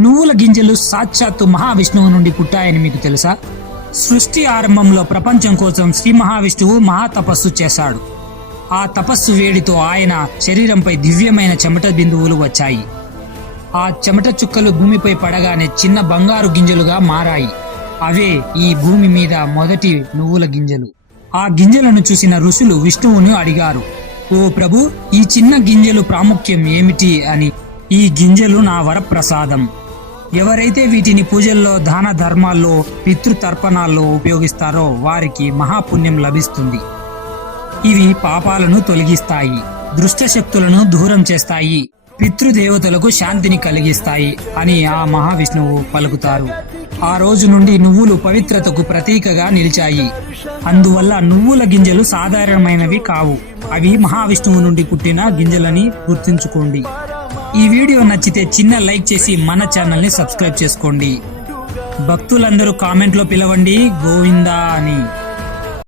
నువ్వుల గింజలు సాక్షాత్తు మహావిష్ణువు నుండి పుట్టాయని మీకు తెలుసా? సృష్టి ఆరంభంలో ప్రపంచం కోసం శ్రీ మహావిష్ణువు మహా తపస్సు చేశాడు. ఆ తపస్సు వేడితో ఆయన శరీరంపై దివ్యమైన చెమట బిందువులు వచ్చాయి. ఆ చెమట చుక్కలు భూమిపై పడగానే చిన్న బంగారు గింజలుగా మారాయి. అవే ఈ భూమి మీద మొదటి నువ్వుల గింజలు. ఆ గింజలను చూసిన ఋషులు విష్ణువును అడిగారు, ఓ ప్రభు, ఈ చిన్న గింజలు ప్రాముఖ్యం ఏమిటి అని. ఈ గింజలు నా వరప్రసాదం. ఎవరైతే వీటిని పూజల్లో, దాన ధర్మాల్లో, పితృతర్పణాల్లో ఉపయోగిస్తారో వారికి మహాపుణ్యం లభిస్తుంది. ఇవి పాపాలను తొలగిస్తాయి, దుష్ట శక్తులను దూరం చేస్తాయి, పితృదేవతలకు శాంతిని కలిగిస్తాయి అని ఆ మహావిష్ణువు పలుకుతారు. ఆ రోజు నుండి నువ్వులు పవిత్రతకు ప్రతీకగా నిలిచాయి. అందువల్ల నువ్వుల గింజలు సాధారణమైనవి కావు, అవి మహావిష్ణువు నుండి పుట్టిన గింజలని గుర్తుంచుకోండి. ఈ వీడియో నచ్చితే చిన్న లైక్ చేసి మన ఛానల్ ని సబ్స్క్రైబ్ చేసుకోండి. భక్తులందరూ కామెంట్లో పిలవండి గోవిందా అని.